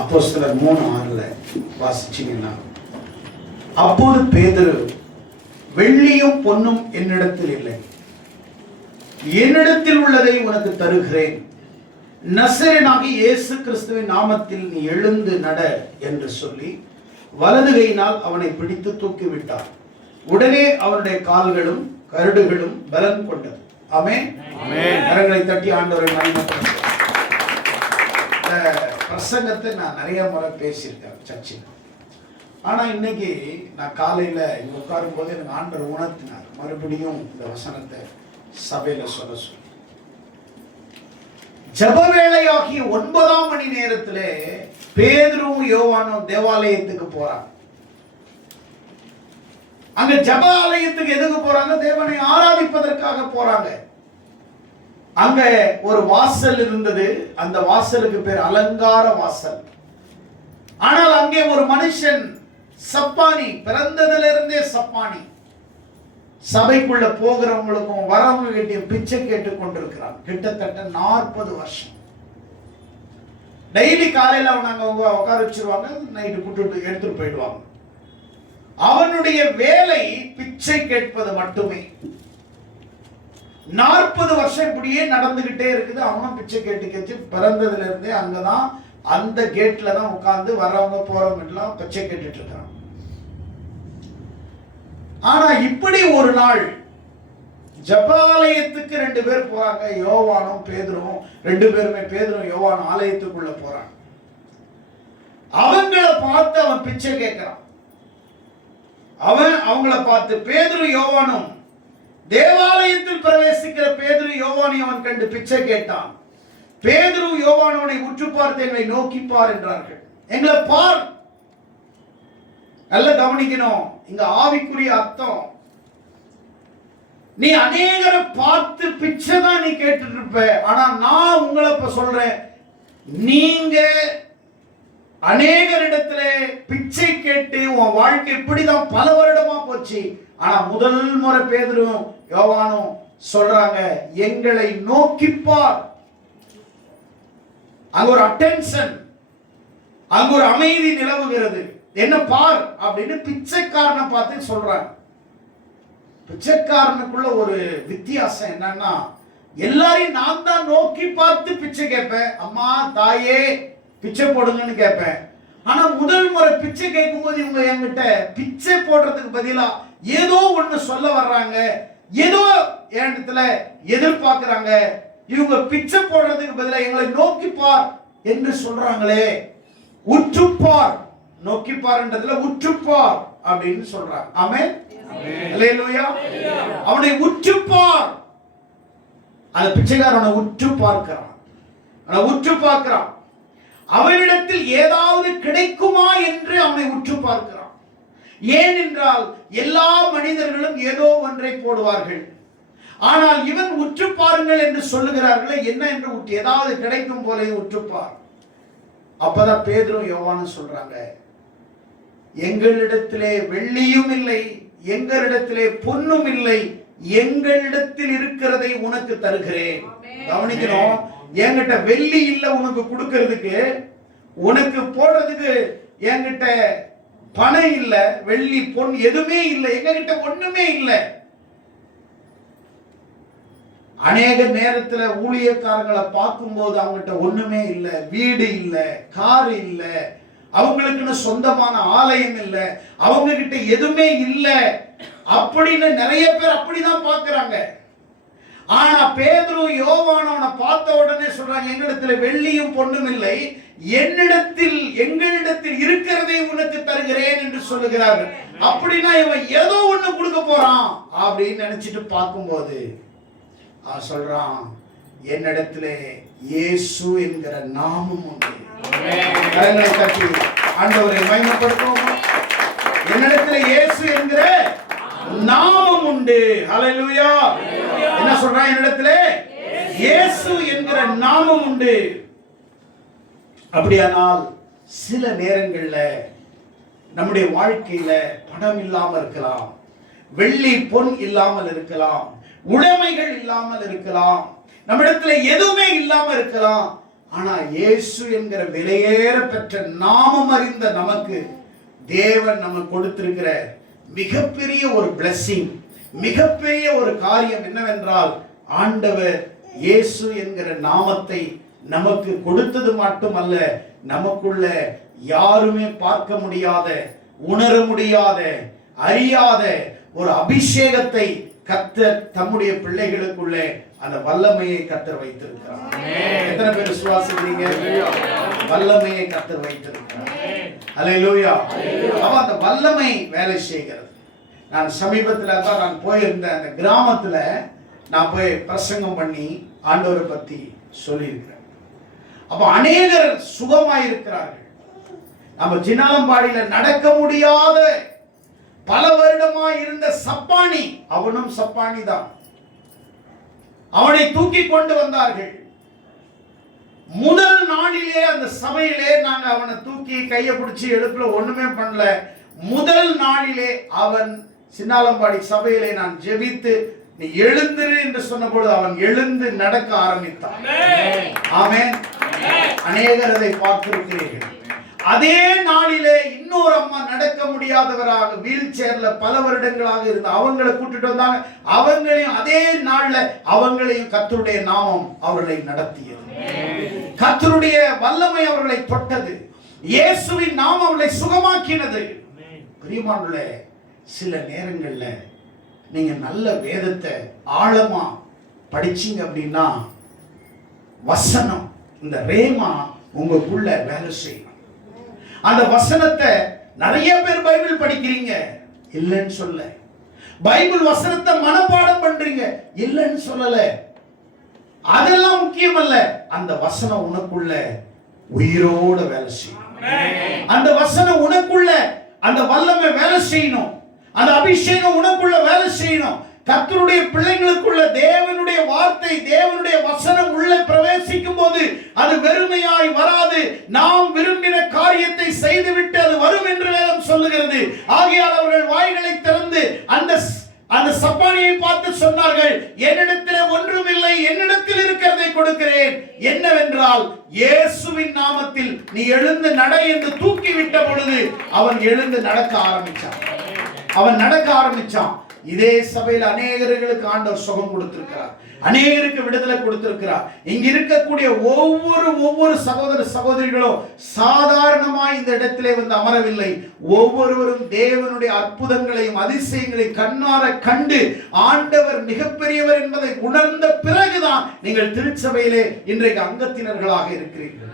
அப்போஸ்தலர் 3:6 வாசிச்சீங்கன்னா, அப்போது பேதுரு, வெள்ளியும் பொன்னும் என்னிடத்தில் இல்லை, என்னிடத்தில் உள்ளதை உனக்கு தருகிறேன், நசரேயனாகிய இயேசு கிறிஸ்துவின் நாமத்தில் நீ எழுந்து நட என்று சொல்லி வலது கையினால் அவனை பிடித்து தூக்கிவிட்டார். உடனே அவனுடைய கால்களும் கரடுகளும் பலன் கொண்டது. ஆமென். கரங்களை தட்டி ஆண்டவரை மகிமைப்படுத்துவோம். பிரசங்கத்தை நான் நிறைய முறை பேசியிருக்கேன் சர்ச்சில். ஆனால் இன்னைக்கு நான் காலையில் இங்கே உட்காரும் போது எனக்கு ஆண்டவர் உணர்த்தினார், மறுபடியும் இந்த வசனத்தை சபையில் சொல்ல சொல்லி. ஜப வேளையாகிய 9ஆம் மணி நேரத்திலே பேதுருவும் யோவானும் தேவாலயத்துக்கு போறாங்க. அங்க ஜப ஆலயத்துக்கு எதுக்கு போறாங்க? தேவனை ஆராதிப்பதற்காக போறாங்க. அங்க ஒரு வாசல் இருந்தது. அந்த வாசலுக்கு பேர் அலங்கார வாசல். ஆனால் அங்கே ஒரு மனுஷன் சப்பானி, பிறந்ததிலிருந்தே சப்பானி, சபைக்குள்ள போகிறவங்களுக்கும் வரவங்க கிட்ட பிச்சை கேட்டுக் கொண்டிருக்கிறான். கிட்டத்தட்ட 40 வருஷம். டெய்லி காலையில் அவன் அங்க உட்கார வச்சிருவாங்க, நைட்டு புட்டு எடுத்துட்டு போயிடுவாங்க. அவனுடைய வேலை பிச்சை கேட்பது மட்டுமே. 40 வருஷம் இப்படியே நடந்துகிட்டே இருக்குது. அவனும் பிச்சை கேட்டு பிறந்ததுல இருந்தே அங்கதான், அந்த கேட்ல தான் உட்கார்ந்து வர்றவங்க போறவங்க எல்லாம் பிச்சை கேட்டுட்டு இருக்கான். ஆனா இப்படி ஒரு நாள் ஜபாலயத்துக்கு 2 பேர் போறாங்க. யோவானும் பேதுருவும், 2 பேருமே, பேதுரும் யோவானும் ஆலயத்துக்குள்ள போறாங்க. அவங்கள பார்த்து அவன் பிச்சை கேட்கிறான். அவங்கள பார்த்து பேதுரு யோவானும், தேவாலயத்தில் பிரவேசிக்கிற பேதுரு யோவானை அவன் கண்டு பிச்சை கேட்டான். பேதுரு யோவானவனை உற்று பார்த்து எங்களை நோக்கி பார் என்றார்கள். எங்களை பார். நல்ல கவனிக்கணும், இங்க ஆவிக்குரிய அர்த்தம். நீ அநேகரை பார்த்து பிச்சை தான் நீ கேட்டுட்டு இருப்ப. ஆனா நான் உங்களை இப்ப சொல்றேன், நீங்க அநேகரிடத்துல பிச்சை கேட்டு உன் வாழ்க்கை இப்படிதான் பல வருடமா போச்சு. ஆனா முதல் முறை பேதுரும் யோவானும் சொல்றாங்க, எங்களை நோக்கிப்பார். அங்க ஒரு அட்டென்ஷன், அங்க ஒரு அமைதி நிலவுகிறது. என்ன பார் அப்படின்னு பிச்சைக்காரனை பார்த்து சொல்றாங்க. பிச்சைக்காரனுக்குள்ள ஒரு வித்தியாசம் என்னன்னா, எல்லாரையும் நான் தான் நோக்கி பார்த்து பிச்சை கேட்பேன், அம்மா தாயே பிச்சை போடுங்கன்னு கேட்பேன். ஆனா முதல் முறை பிச்சை கேட்கும் போது இவங்க என்கிட்ட பிச்சை போடுறதுக்கு பதிலா ஏதோ ஒண்ணு சொல்ல வர்றாங்க, ஏதோ இடத்துல எதிர்பார்க்கிறாங்க. இவங்க பிச்சை போடுறதுக்கு பதிலா எங்களை நோக்கிப்பார் என்று சொல்றாங்களே. உற்றுப்பார், நோக்கிப்பார்ன்றதுல உற்றுப்பார் அப்படின்னு சொல்றாங்க. ஆமென். அல்லேலூயா. அவனை உற்றுப்பார். அந்த பிச்சைக்காரனை உற்று பார்க்கிறான். உற்று பார்க்கிறான். அவனிடத்தில் ஏதாவது கிடைக்குமா என்று அவனை உற்று பார்க்கிறான். ஏனென்றால் எல்லா மனிதர்களும் ஏதோ ஒன்றை போடுவார்கள். ஆனால் இவன் உற்று பாருங்கள் என்று சொல்லுகிறார்களே, என்ன என்று ஏதாவது கிடைக்கும் போல உற்றுப்பார். அப்பதான் பேதுரும் யோவானும் சொல்றாங்க, எங்களிடத்திலே வெள்ளியும் இல்லை, எங்களிடத்திலே பொன்னும் இல்லை, எங்களிடத்தில் இருக்கிறதை உனக்கு தருகிறேன். கவனிக்கணும், என்கிட்ட வெள்ளி இல்லை உனக்கு கொடுக்கிறதுக்கு, உனக்கு போடுறதுக்கு என்கிட்ட பணம் இல்லை, வெள்ளி பொன் எதுவுமே இல்லை, எங்ககிட்ட ஒண்ணுமே இல்லை. அநேக நேரத்துல ஊழியக்காரங்களை பார்க்கும்போது அவங்ககிட்ட ஒண்ணுமே இல்லை, வீடு இல்லை, கார் இல்லை, அவங்களுக்குன்னு சொந்தமான ஆலயம் இல்லை, அவங்க கிட்ட எதுவுமே இல்லை அப்படின்னு நிறைய பேர் அப்படிதான் பார்க்கிறாங்க. ஆனா பேதுரு யோவான் அவனை பார்த்த உடனே சொல்றாங்க, எங்களிடத்துல வெள்ளியும் பொன்னும் இல்லை, எங்களிடத்தில் இருக்கிறதை உனக்கு தருகிறேன் என்று சொல்லுகிறார்கள். அப்படின்னா இவன் ஏதோ ஒண்ணு கொடுக்க போறான் அப்படின்னு நினைச்சிட்டு பார்க்கும்போது சொல்றான், என்னிடத்துல இயேசு என்கிற நாமம் உண்டு. கரங்களை தட்டி ஆண்டவரை மகிமைப்படுத்துவோம். என்னிடத்துல இயேசு என்கிற நாமம் உண்டு. ஹல்லேலூயா. என்ன சொல்றான்? என்னிடத்துல இயேசு என்கிற நாமம் உண்டு. அப்படியானால் சில நேரங்கள்ல நம்முடைய வாழ்க்கையில பணம் இல்லாம இருக்கலாம், வெள்ளி பொன் இல்லாமல் இருக்கலாம், உடைமைகள் இல்லாமல் இருக்கலாம், நம்மிடத்துல எதுவுமே இல்லாம இருக்கலாம். ஆனா இயேசு என்கிற விலையேற பெற்ற நாமம் அறிந்த நமக்கு தேவன் நமக்கு கொடுத்திருக்கிற மிகப்பெரிய ஒரு பிளஸிங், மிகப்பெரிய ஒரு காரியம் என்னவென்றால், ஆண்டவர் இயேசு என்கிற நாமத்தை நமக்கு கொடுத்தது மட்டுமல்ல, நமக்குள்ள யாருமே பார்க்க முடியாத, உணர முடியாத, அறியாத ஒரு அபிஷேகத்தை கர்த்தர் தம்முடைய பிள்ளைகளுக்குள்ளே அந்த வல்லமையை கர்த்தர் வைத்திருக்கிறார். எத்தனை பேர் விசுவாசிக்கிறீங்க? வல்லமையை கர்த்தர் வைத்திருக்கிறார். அல்லேலூயா. அப்ப அந்த வல்லமை வேலை செய்கிறது. நான் சமீபத்தில் தான் நான் போயிருந்த அந்த கிராமத்துல நான் போய் பிரசங்கம் பண்ணி ஆண்டவரை பத்தி சொல்லியிருக்கிறேன். அப்ப அநேகர் சுகமாயிருக்கிறார்கள். நம்ம ஜினாலம்பாடியில நடக்க முடியாத பல வருடமா இருந்த சப்பானி, அவனும் சப்பானி தான், அவனை தூக்கி கொண்டு வந்தார்கள். முதல் நாளிலே அந்த சபையிலே நாங்க அவனை தூக்கி கையை பிடிச்சி எடுக்கல, ஒண்ணுமே பண்ணல. முதல் நாளிலே அவன் சின்னாலம்பாடி சபையிலே நான் ஜெபித்து நீ எழுந்திரு என்று சொன்னபொழுது அவன் எழுந்து நடக்க ஆரம்பித்தான். ஆமென். அநேகர் அதை பார்த்திருக்கிறீர்கள். அதே நாளிலே இன்னொரு அம்மா நடக்க முடியாதவராக வீல் சேர்ல பல வருடங்களாக இருந்த அவங்களை கூட்டிட்டு வந்தாங்க. அவங்களையும் அதே நாள்ல அவங்களையும் கர்த்தருடைய நாமம் அவர்களை நடத்தியது. கர்த்தருடைய வல்லமை அவர்களை தொட்டது. இயேசுவின் நாமம் அவர்களை சுகமாக்கினது. பிரியமானவர்களே, சில நேரங்கள்ல நீங்க நல்ல வேதத்தை ஆழமா படிச்சீங்க அப்படின்னா வசனம், இந்த ரேமா உங்களுக்குள்ள வேலை செய்யும். அந்த வசனத்தை நிறைய பேர் பைபிள் படிக்கிறீங்க, இல்லைன்னு சொல்ல. பைபிள் வசனத்தை மனப்பாடம் பண்றீங்க, இல்லைன்னு சொல்லல. அதெல்லாம் முக்கியம் அல்ல. அந்த வசனம் உனக்குள்ள உயிரோட வேலை செய்யும். அந்த வசனம் உனக்குள்ள அந்த வல்லமை வேலை செய்யணும். அந்த அபிஷேகம் உனக்குள்ள வேலை செய்யணும். கர்த்தருடைய பிள்ளைகளுக்குள்ள தேவனுடைய வார்த்தை, தேவனுடைய வசனம் உள்ள பிரவேசிக்கும் போது அது வெறுமையாய் வராது. நாம் விரும்பின காரியத்தை செய்துவிட்டு அது வரும் என்று வேதம் சொல்லுகிறது. ஆகையால் அவர்கள் வாய்களை திறந்து அந்த சப்பானியை பார்த்து சொன்னார்கள், என்னிடத்தில் ஒன்றுமில்லை, என்னிடத்தில் இருக்கிறதை கொடுக்கிறேன். என்னவென்றால் இயேசுவின் நாமத்தில் நீ எழுந்து நட என்று தூக்கி விட்ட பொழுது அவன் எழுந்து நடக்க ஆரம்பிச்சான். அவன் நடக்க ஆரம்பிச்சான். இதே சபையில் அநேகர்களுக்கு ஆண்டவர் சுகம் கொடுத்திருக்கிறார், அநேகருக்கு விடுதலை கொடுத்திருக்கிறார். இங்க இருக்கக்கூடிய ஒவ்வொரு சகோதர சகோதரிகளும் சாதாரணமாய் இந்த இடத்திலே வந்து அமரவில்லை. ஒவ்வொருவரும் தேவனுடைய அற்புதங்களையும் அதிசயங்களையும் கண்ணார கண்டு ஆண்டவர் மிகப்பெரியவர் என்பதை உணர்ந்த பிறகுதான் நீங்கள் திருச்சபையிலே இன்றைக்கு அங்கத்தினர்களாக இருக்கிறீர்கள்.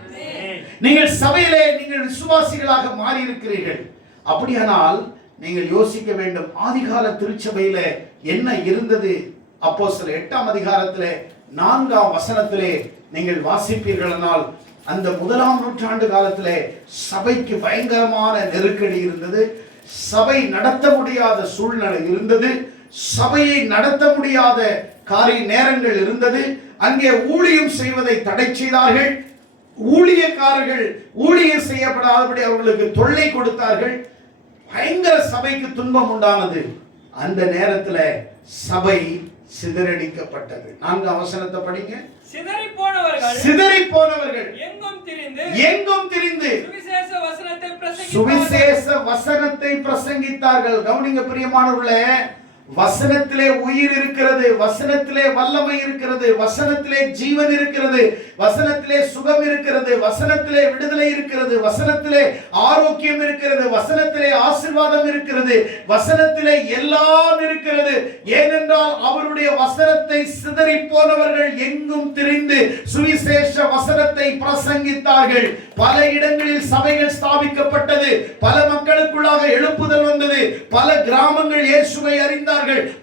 நீங்கள் சபையிலே நீங்கள் விசுவாசிகளாக மாறி இருக்கிறீர்கள். அப்படியானால் நீங்கள் யோசிக்க வேண்டும், ஆதிகால திருச்சபையில என்ன இருந்தது? அப்போஸ்தலர் 8ஆம் அதிகாரத்திலே 4ஆம் வசனத்திலே நீங்கள் வாசிப்பீர்களானால், அந்த 1ஆம் நூற்றாண்டு காலத்திலே சபைக்கு பயங்கரமான நெருக்கடி இருந்தது. சபை நடத்த முடியாத சூழ்நிலை இருந்தது. சபையை நடத்த முடியாத காரிய நேரங்கள் இருந்தது. அங்கே ஊழியம் செய்வதை தடை செய்தார்கள். ஊழியக்காரர்கள் ஊழியம் செய்யப்படாதபடி அவர்களுக்கு தொல்லை கொடுத்தார்கள். பயங்கர சபைக்கு துன்பம் உண்டானது. அந்த நேரத்துல சபை சிதறடிக்கப்பட்டது. 4ஆம் வசனத்தை படிங்க. சிதறி போனவர்கள் எங்கும் திரிந்து சுவிசேஷ வசனத்தை பிரசங்கித்தார்கள். கவனிங்க பிரியமானவர்களே, வசனத்திலே உயிர் இருக்கிறது, வசனத்திலே வல்லமை இருக்கிறது, வசனத்திலே ஜீவன் இருக்கிறது, வசனத்திலே சுகம் இருக்கிறது, வசனத்திலே விடுதலை இருக்கிறது, வசனத்திலே ஆரோக்கியம் இருக்கிறது, வசனத்திலே ஆசீர்வாதம் இருக்கிறது, வசனத்திலே எல்லாம் இருக்கிறது. ஏனென்றால் அவருடைய வசனத்தை சிதறி போனவர்கள் எங்கும் திரிந்து சுவிசேஷ வசனத்தை பிரசங்கித்தார்கள். பல இடங்களில் சபைகள் ஸ்தாபிக்கப்பட்டது. பல மக்களுக்குள்ளாக எழுப்புதல் வந்தது. பல கிராமங்கள் இயேசுவை அறிந்தார்கள்.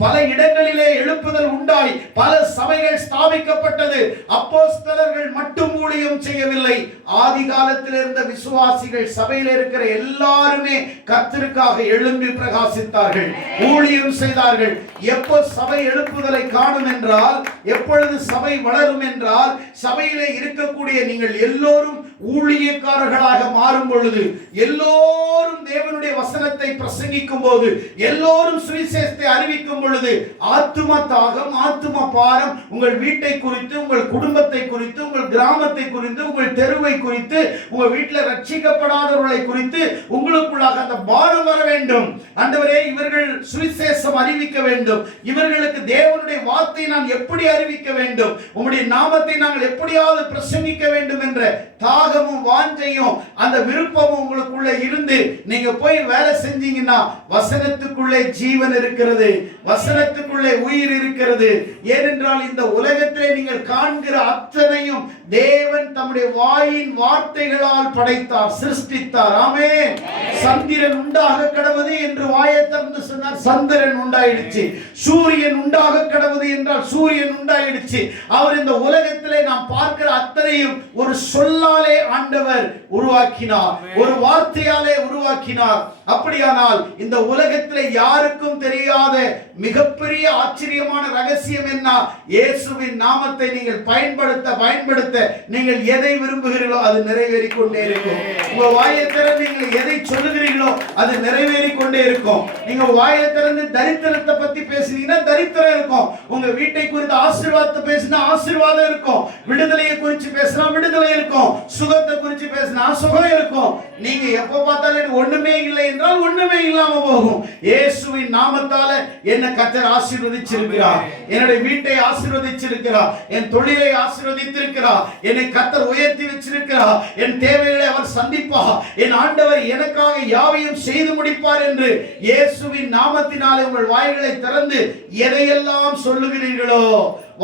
பல இடங்களிலே எழுப்புதல் உண்டாய் பல சபைகள் ஸ்தாபிக்கப்பட்டது. அப்போஸ்தலர்கள் மட்டும் ஊழியம் செய்யவில்லை. ஆதி காலத்தில் இருந்த விசுவாசிகள் சபையில் இருக்கிற எல்லாருமே கர்த்தருக்காக எழும்பி பிரகாசித்தார்கள், ஊழியம் செய்தார்கள். எப்போ சபை எழுப்புதலை காணும் என்றால், எப்பொழுது சபை வளரும் என்றால், சபையிலே இருக்கக்கூடிய நீங்கள் எல்லோரும் ஊழியக்காரர்களாக மாறும் பொழுது, எல்லோரும் தேவனுடைய வசனத்தை பிரசங்கிக்கும் போது, எல்லோரும் சுவிசேஷத்தை அறிவிக்கும் பொழுது ஆத்தும தாகம், ஆத்தும பாரம், உங்கள் வீட்டை குறித்து, உங்கள் குடும்பத்தை குறித்து, உங்கள் கிராமத்தை குறித்து, உங்கள் தெருவை குறித்து, உங்க வீட்டில் ரட்சிக்கப்படாதவர்களை குறித்து உங்களுக்குள்ளாக அந்த பாரம் வர வேண்டும். ஆண்டவரே, இவர்கள் சுவிசேஷம் அறிவிக்க வேண்டும், இவர்களுக்கு தேவனுடைய வார்த்தை நான் எப்படி அறிவிக்க வேண்டும், உம்முடைய நாமத்தை நாங்கள் எப்படியாவது பிரசங்கிக்க வேண்டும் என்ற தாகமும் வாஞ்சையும் அந்த விருப்பமும் உங்களுக்குள்ள இருந்து நீங்க போய் வேலை செஞ்சீங்கன்னா வசனத்துக்குள்ளே ஜீவன் இருக்கிறது, வசனத்துக்குள்ளே உயிர் இருக்கிறது. ஏனென்றால் இந்த உலகத்திலே நீங்கள் காண்கிற அத்தனையும் தேவன் தம்முடைய வாயின் வார்த்தைகளால் படைத்தார், சிருஷ்டித்தார். ஆமென். சந்திரன் உண்டாக கடவுது என்று வாயை திறந்து சொன்னார், சந்திரன் உண்டாயிடுச்சு. சூரியன் உண்டாக கடவுது என்றால் சூரியன் உண்டாயிடுச்சு. அவர் இந்த உலகத்திலே நாம் பார்க்கிற அத்தனையும் ஒரு சொல்லாலே ஆண்டவர் உருவாக்கினார், ஒரு வார்த்தையாலே உருவாக்கினார். அப்படியானால் இந்த உலகத்திலே யாருக்கும் தெரியாத மிகப்பெரிய ஆச்சரியமான ரகசியம் என்ன? இயேசுவின் நாமத்தை நீங்கள் பயன்படுத்த நீங்கள் எதை விரும்புகிறீர்களோ அது நிறைவேறிக் கொண்டே இருக்கும். உங்க வாயை திறந்து நீங்கள் எதை சொல்லுகிறீர்களோ அது நிறைவேறிக் கொண்டே இருக்கும். நீங்க வாயை திறந்து தரித்திரத்தை பத்தி பேசுனீங்கன்னா தரித்திரம் இருக்கும். உங்க வீட்டை குறித்து ஆசீர்வாதத்தை பேசினா ஆசீர்வாதம் இருக்கும். விடுதலையை குறித்து பேசினா விடுதலை இருக்கும். சுகத்தை குறித்து பேசினா சுகம் இருக்கும். நீங்க எப்ப பார்த்தாலும் ஒண்ணுமே இல்லை என்றால் ஒண்ணுமே இல்லாம போகும். இயேசுவின் நாமத்தால என்ன கர்த்தர் ஆசீர்வதிச்சிருக்கிறார், என்னுடைய வீட்டை ஆசீர்வதிச்சிருக்கிறார், என் தொழிலை ஆசீர்வதித்திருக்கிறார், என்னை கர்த்தர் உயர்த்தி வச்சிருக்கிறார், என் தேவைகளை அவர் சந்திப்பார், என் ஆண்டவர் எனக்காக யாவையும் செய்து முடிப்பார் என்று இயேசுவின் நாமத்தினாலே உங்கள் வாய்களை திறந்து எதையெல்லாம் சொல்லுகிறீர்களோ,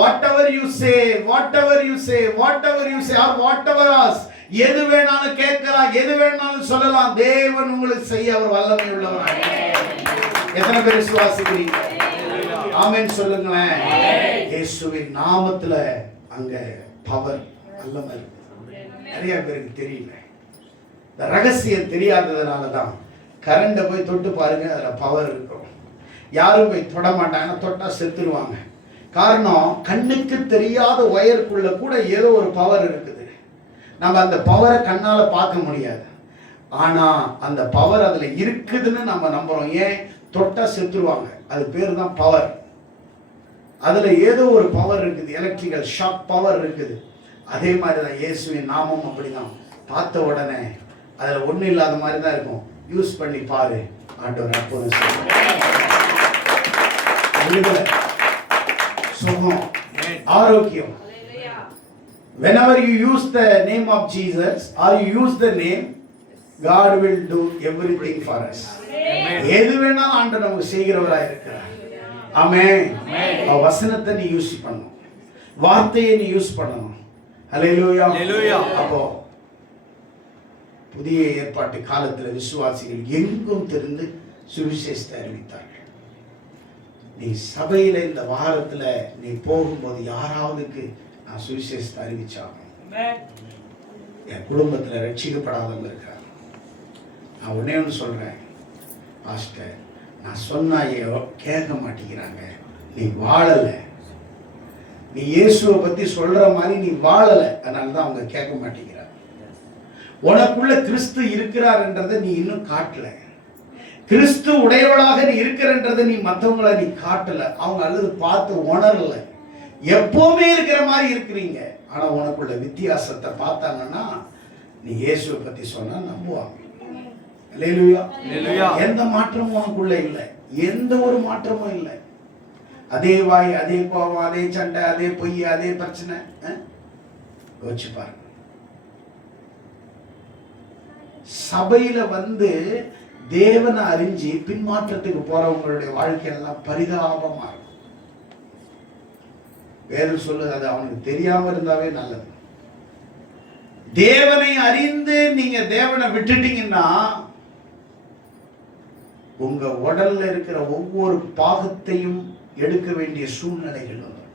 whatever you say, whatever you say, whatever you say, or whatever else, எது வேணாலும் கேட்கலாம், எது வேணாலும் சொல்லலாம். தேவன் உங்களுக்கு செய்ய அவர் வல்லமை உள்ளவர். எத்தனை பேர் விசுவாசிக்கிறீங்க? ஆமென் சொல்லுங்களேன். இயேசுவின் நாமத்துல அங்க பவர் வல்லமை இருக்கு. நிறைய பேருக்கு தெரியல, இந்த ரகசியம் தெரியாததுனால தான். கரண்ட போய் தொட்டு பாருங்க, அதுல பவர் இருக்கும். யாரும் போய் தொட மாட்டாங்க, தொட்டா செத்துருவாங்க. காரணம், கண்ணுக்கு தெரியாத ஒயருக்குள்ள கூட ஏதோ ஒரு பவர் இருக்குது. நம்ம அந்த பவரை கண்ணால பார்க்க முடியாது, ஆனா அந்த பவர் அதுல இருக்குதுன்னு நம்ம நம்புறோம். ஏன்? தொட்டா செத்துருவாங்க. அது பேர் தான் பவர். அதுல ஏதோ ஒரு பவர் இருக்குது, எலக்ட்ரிக்கல் ஷாக் பவர் இருக்குது. அதே மாதிரி தான் இயேசுவின் நாமம் அப்படிதான். பார்த்த உடனே அதுல ஒண்ணு இல்லாத மாதிரி தான் இருக்கும். யூஸ் பண்ணி பாரு, ஆண்டவர் அற்புதம் செய்வார். விடுதலை, சுகம், ஆரோக்கியம். Whenever you use the name of Jesus or you use the name, God will do everything for us. எது வேணாலும் ஆண்டவர் நமக்கு செய்கிறவராய் இருக்கிறார். ஆமென். வசனத்தை நீ யூஸ் பண்ணணும், வார்த்தையை நீ யூஸ் பண்ணணும். ஹல்லேலூயா. அப்போ புதிய ஏற்பாட்டு காலத்தில் விசுவாசிகள் எங்கும் தெரிந்து சுவிசேஷத்தை அறிவித்தார்கள். நீ சபையில இந்த வாரத்துல நீ போகும்போது யாராவதுக்கு நான் சுவிசேஷத்தை அறிவிச்சாகணும். என் குடும்பத்தில் ரட்சிக்கப்படாதவங்க இருக்கிறாங்க. நான் ஒன்னே ஒன்று சொல்றேன், பாஸ்டர் நான் சொன்னா கேட்க மாட்டேங்கிறாங்க. நீ வாழல, நீ இயேசுவை பத்தி சொல்ற மாதிரி நீ வாழல, அதனால தான் அவங்க கேட்க மாட்டேங்கிறாங்க. உனக்குள்ள கிறிஸ்து இருக்கிறார் என்றதை நீ இன்னும் காட்டல. கிறிஸ்து உடையவளாக நீ இருக்கிறன்றதை நீ மற்றவங்களை நீ காட்டல. அவங்க அல்லது பார்த்து உணரல. எப்பவுமே இருக்கிற மாதிரி இருக்கிறீங்க, ஆனா உனக்குள்ள வித்தியாசத்தை பார்த்தாங்கன்னா நீ இயேசுவை பத்தி சொன்னா நம்புவாங்க. அல்லேலூயா. எந்த மாற்றமும் உனக்குள்ள இல்லை, எந்த ஒரு மாற்றமும் இல்லை. அதே வாய், அதே கோபம், அதே சண்டை, அதே பொய், அதே பிரச்சனை. யோசிச்சு பாருங்க. சபையில வந்து தேவனை அறிஞ்சு பின்மாற்றத்துக்கு போறவங்களுடைய வாழ்க்கையெல்லாம் பரிதாபமா இருக்கும். வேதம் சொல்லுது, அது அவனுக்கு தெரியாம இருந்தாவே நல்லது. தேவனை அறிந்து நீங்க தேவனை விட்டுட்டீங்கன்னா உங்க உடல்ல இருக்கிற ஒவ்வொரு பாகத்தையும் எடுக்க வேண்டிய சூழ்நிலைகள் வரும்.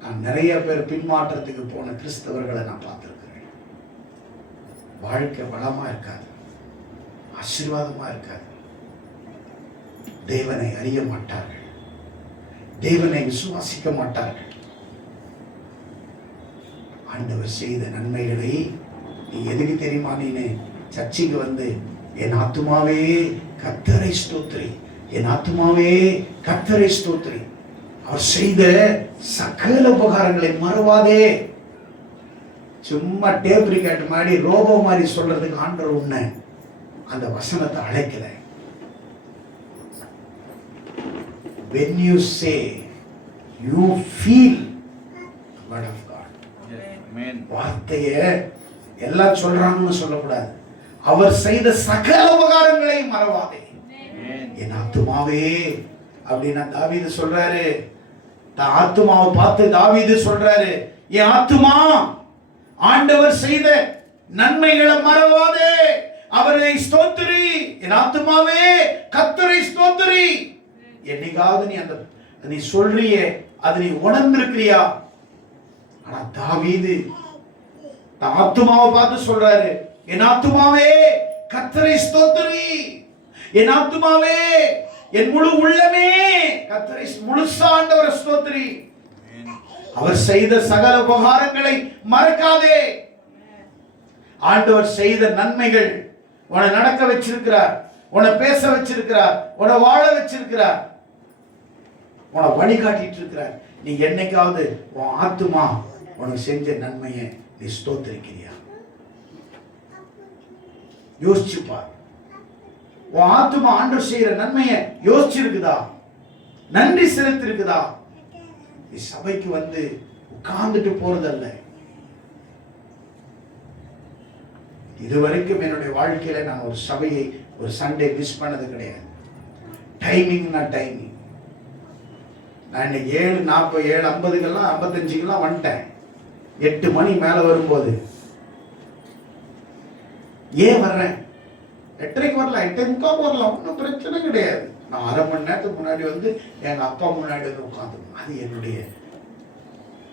நான் நிறைய பேர் பின்மாற்றத்துக்கு போன கிறிஸ்தவர்களை நான் பார்த்திருக்கிறேன். வாழ்க்கை வளமா இருக்காது, ஆசீர்வாதமா இருக்காது. தேவனை அறிய மாட்டார்கள், தேவனை விசுவாசிக்க மாட்டார்கள். ஆண்டவர் செய்த நன்மைகளை நீ எதுக்கு தெரியுமா? நீ சர்ச்சைக்கு வந்து என் ஆத்துமாவே கர்த்தரை ஸ்தோத்திரி, என் ஆத்துமாவே கர்த்தரை ஸ்தோத்திரி. அவர் செய்த சகல உபகாரங்களை மறவாதே. சும்மா டேப் ரிகார்ட் மாதிரி ரோபோ மாதிரி சொல்றதுக்கு ஆண்டவர் உன்னை அந்த வசனத்தை அழைக்கல. When you say you feel the word of God. Amen. வார்த்தையை எல்லாம் சொல்றாங்கன்னு சொல்லக்கூடாது. அவர் செய்த சகல உபகாரங்களை மறவாதே. என் ஆத்துமாவே அப்படின்னா தாவீது சொல்றாரு. ஆத்துமாவை பார்த்து தாவீது சொல்றாரு, என் ஆத்துமா ஆண்டவர் செய்த நன்மைகளை மறவாதே, அவரை ஸ்தோத்திரி. என் ஆத்துமாவே கர்த்தரை ஸ்தோத்திரி. என்னைக்காவது நீ அந்த நீ சொல்றியே, அது நீ உணர்ந்திருக்கிறியா? ஆனா தாவீது ஆத்துமாவை பார்த்து சொல்றாரு, என் ஆத்துமாவே கர்த்தரை ஸ்தோத்திரி, என் ஆத்துமாவே என் முழு உள்ளமே கர்த்தரை முழுசா ஆண்டவரை ஸ்தோத்திரி. அவர் செய்த சகல உபகாரங்களை மறக்காதே. ஆண்டவர் செய்த நன்மைகள் உன்னை நடக்க வச்சிருக்கிறார், உன்னை பேச வச்சிருக்கிறார், உன்னை வாழ வச்சிருக்கிறார், உன்னை வழிகாட்டிட்டு இருக்கிறார். நீ என்னைக்காவது உன் ஆத்துமா உனக்கு செஞ்ச நன்மையை நீ ஸ்தோத்திரிக்கிறியா? யோசிச்சு பார். உன் ஆத்துமா ஆண்டவர் செய்யற நன்மையை யோசிச்சிருக்குதா? நன்றி செலுத்திருக்குதா? நீ சபைக்கு வந்து உட்கார்ந்துட்டு போறதல்ல. இதுவரைக்கும் என்னுடைய வாழ்க்கையில நான் ஒரு சபையை ஒரு சண்டே மிஸ் பண்ணது கிடையாது. டைமிங்னா டைமிங். நான் இன்னைக்கு 7:40 7:50 55 வந்துட்டேன். 8 மணி மேல வரும்போது ஏன் வர்றேன்? 8:30 வரலாம், 8:45 வரலாம், ஒன்றும் பிரச்சனை கிடையாது. நான் 1/2 மணி நேரத்துக்கு முன்னாடி வந்து எங்க அப்பா முன்னாடி வந்து உட்காந்துருக்கேன். அது என்னுடைய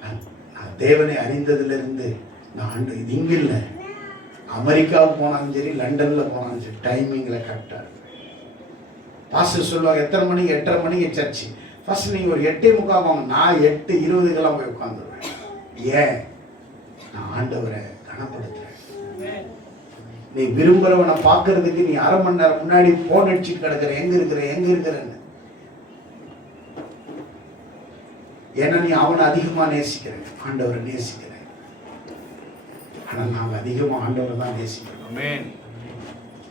நான் தேவனை அறிந்ததிலிருந்து நான் இது இங்க இல்லை, அமெரிக்காவுக்கு போனாலும் சரி, லண்டன்ல போனாலும் சரி, டைமிங்ல கரெக்டா இருக்கு. பாஸ்டர் சொல்லுவாங்க எத்தனை மணிக்கு? 8:30 மணிக்கு சர்ச்சு. ஃபர்ஸ்ட் நீங்க ஒரு 8:45 வாங்க. நான் 8:20 போய் உட்காந்துருவேன். ஏன்? நான் ஆண்டவரை கனப்படுத்துறேன். நீ விரும்புறவனை பார்க்கறதுக்கு நீ 1/2 மணி நேரம் முன்னாடி போன் அடிச்சுட்டு கிடக்குற, எங்க இருக்கிறன்னு. ஏன்னா நீ அவனை அதிகமா நேசிக்கிற, ஆண்டவரை நேசிக்கிற. ஆனா நாங்க அதிகமா ஆண்டவரை தான் நேசிக்கிறோம்.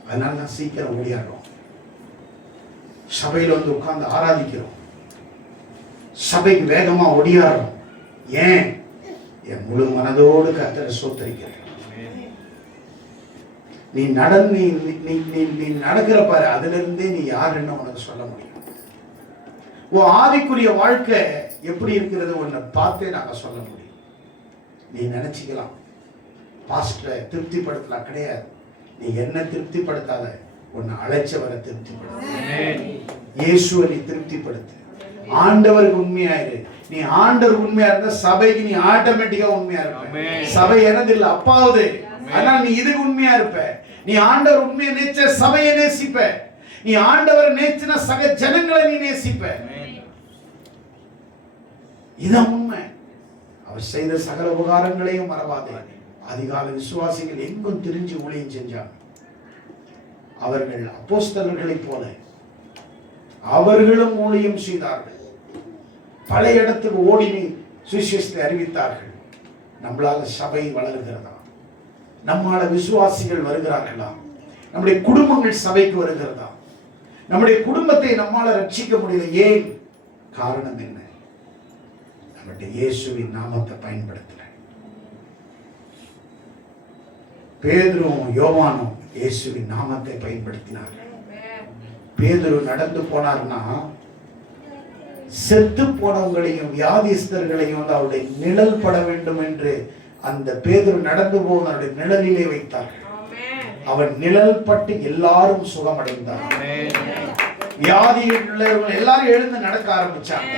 அதனால நான் சீக்கிரம் ஓடியாடுறோம். சபையில வந்து உட்கார்ந்து ஆராதிக்கிறோம். சபைக்கு வேகமா ஒடியாடுறோம். ஏன்? என் முழு மனதோடு கர்த்தரை ஸ்தோத்திரிக்கிறேன். நீ நடக்கிற பாரு, அதுல இருந்தே நீ யாருன்னு உனக்கு சொல்ல முடியும். உன் ஆவிக்குரிய வாழ்க்கை எப்படி இருக்கிறது உன்னை பார்த்தே நாங்க சொல்ல முடியும். நீ நினைச்சுக்கலாம் பாஸ்டரை திருப்திப்படுத்தலாம், கிடையாது. நீ என்ன திருப்திப்படுத்தாத, உன்னை அழைச்சவரை திருப்திப்படுத்த. இயேசுவை நீ திருப்திப்படுத்து. ஆண்டவருக்கு உண்மையாயிரு. நீ ஆண்டவர் உண்மையா இருந்தா சபைக்கு நீ ஆட்டோமேட்டிக்கா உண்மையா இருப்ப. சபை எனது இல்ல, அப்பாவது. அதனால நீ இதுக்கு உண்மையா இருப்ப. நீ ஆண்டவர் உண்மையை நேச்ச சபையை நேசிப்ப. நீ ஆண்டவர் நேசின சக ஜனங்களை நீ நேசிப்ப. இதான் உண்மை. அவர் செய்த சகல உபகாரங்களையும் மறவாதே. அதிகால விசுவாசிகள் எங்கும் திரிஞ்சு ஊழியம் செஞ்சாங்க. அவர்கள் அப்போஸ்தலர்களைப் போல அவர்களும் ஊழியம் செய்தார்கள். பல இடத்துக்கு ஓடி சுவிசேஷத்தை அறிவித்தார்கள். நம்மளால சபை வளர்கிறதா? நம்மால விசுவாசிகள் வருகிறார்களா? நம்முடைய குடும்பங்கள் சபைக்கு வருகிறதா? நம்முடைய குடும்பத்தை நம்மால ரட்சிக்க முடியல. ஏன்? காரணம் என்ன? நம்முடைய இயேசுவின் நாமத்தை பயன்படுத்தல. பேதுருவும் யோவானும் இயேசுவின் நாமத்தை பயன்படுத்தினார்கள். பேதுரு நடந்து போனார்னா செத்து போனவங்களையும் வியாதிஸ்தர்களையும் அவருடைய நிழல் பட வேண்டும் என்று அந்த பேதுரு நடந்து போக அவருடைய நிழலிலே வைத்தார்கள். அவன் நிழல் பட்டு எல்லாரும் சுகமடைந்தார். வியாதியில் உள்ளவர்கள் எல்லாரும் எழுந்து நடக்க ஆரம்பிச்சாங்க.